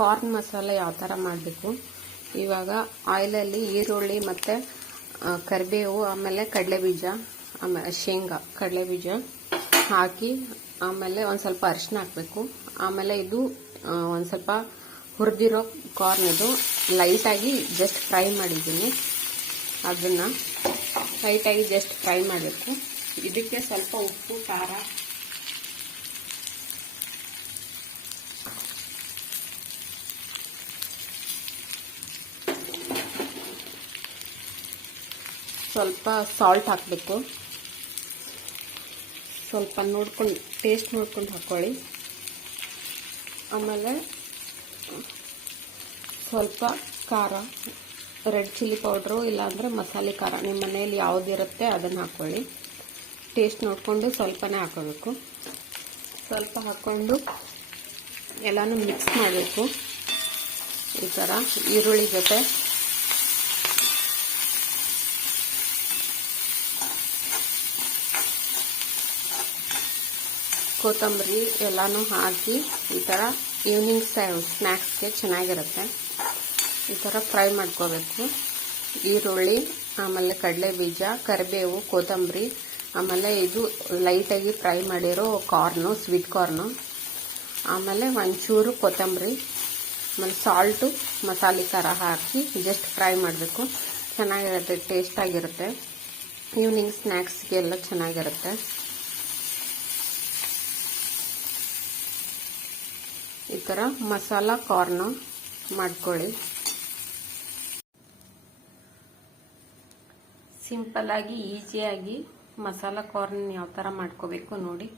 Corn masala ಯಾವ ಥರ ಮಾಡಬೇಕು. ಇವಾಗ ಆಯಿಲಲ್ಲಿ ಈರುಳ್ಳಿ ಮತ್ತು ಕರಿಬೇವು, ಆಮೇಲೆ ಕಡಲೆಬೀಜ, ಆಮೇಲೆ ಶೇಂಗಾ, ಕಡಲೆಬೀಜ ಹಾಕಿ, ಆಮೇಲೆ ಒಂದು ಸ್ವಲ್ಪ ಅರಿಶಿನ ಹಾಕಬೇಕು. ಆಮೇಲೆ ಇದು ಒಂದು ಸ್ವಲ್ಪ ಹುರಿದಿರೋ ಕಾರ್ನ್, ಇದು ಲೈಟಾಗಿ ಜಸ್ಟ್ ಫ್ರೈ ಮಾಡಿದ್ದೀನಿ. ಅದನ್ನು ಲೈಟಾಗಿ ಜಸ್ಟ್ ಫ್ರೈ ಮಾಡಬೇಕು. ಇದಕ್ಕೆ ಸ್ವಲ್ಪ ಉಪ್ಪು, ಖಾರ, ಸ್ವಲ್ಪ ಸಾಲ್ಟ್ ಹಾಕಬೇಕು. ಸ್ವಲ್ಪ ನೋಡ್ಕೊಂಡು ಟೇಸ್ಟ್ ನೋಡ್ಕೊಂಡು ಹಾಕ್ಕೊಳ್ಳಿ. ಆಮೇಲೆ ಸ್ವಲ್ಪ ಖಾರ, ರೆಡ್ ಚಿಲ್ಲಿ ಪೌಡ್ರು ಇಲ್ಲಾಂದರೆ ಮಸಾಲೆ ಖಾರ, ನಿಮ್ಮ ಮನೆಯಲ್ಲಿ ಯಾವುದಿರುತ್ತೆ ಅದನ್ನು ಹಾಕ್ಕೊಳ್ಳಿ. ಟೇಸ್ಟ್ ನೋಡಿಕೊಂಡು ಸ್ವಲ್ಪನೇ ಹಾಕೋಬೇಕು. ಸ್ವಲ್ಪ ಹಾಕ್ಕೊಂಡು ಎಲ್ಲನೂ ಮಿಕ್ಸ್ ಮಾಡಬೇಕು. ಈ ಥರ ಈರುಳ್ಳಿ ಜೊತೆ ಕೊತ್ತಂಬರಿ ಎಲ್ಲನೂ ಹಾಕಿ ಈ ಥರ ಈವ್ನಿಂಗ್ ಸ್ನ್ಯಾಕ್ಸ್ಗೆ ಚೆನ್ನಾಗಿರುತ್ತೆ. ಈ ಥರ ಫ್ರೈ ಮಾಡ್ಕೋಬೇಕು. ಈರುಳ್ಳಿ, ಆಮೇಲೆ ಕಡಲೆಬೀಜ, ಕರಿಬೇವು, ಕೊತ್ತಂಬರಿ, ಆಮೇಲೆ ಇದು ಲೈಟಾಗಿ ಫ್ರೈ ಮಾಡಿರೋ ಕಾರ್ನು, ಸ್ವೀಟ್ ಕಾರ್ನು, ಆಮೇಲೆ ಒಂಚೂರು ಕೊತ್ತಂಬರಿ, ಆಮೇಲೆ ಸಾಲ್ಟು, ಮಸಾಲೆ ಖಾರ ಹಾಕಿ ಜಸ್ಟ್ ಫ್ರೈ ಮಾಡಬೇಕು. ಚೆನ್ನಾಗಿರುತ್ತೆ, ಟೇಸ್ಟಾಗಿರುತ್ತೆ. ಈವ್ನಿಂಗ್ ಸ್ನ್ಯಾಕ್ಸ್ಗೆಲ್ಲ ಚೆನ್ನಾಗಿರುತ್ತೆ. ಈ ಥರ ಮಸಾಲ ಕಾರ್ನ್ ಮಾಡ್ಕೊಳ್ಳಿ. ಸಿಂಪಲ್ಲಾಗಿ ಈಸಿಯಾಗಿ ಮಸಾಲ ಕಾರ್ನ್ ಯಾವ ಥರ ಮಾಡ್ಕೋಬೇಕು ನೋಡಿ.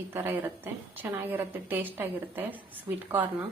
ಈ ಥರ ಇರುತ್ತೆ, ಚೆನ್ನಾಗಿರುತ್ತೆ, ಟೇಸ್ಟಾಗಿರುತ್ತೆ ಸ್ವೀಟ್ ಕಾರ್ನ್.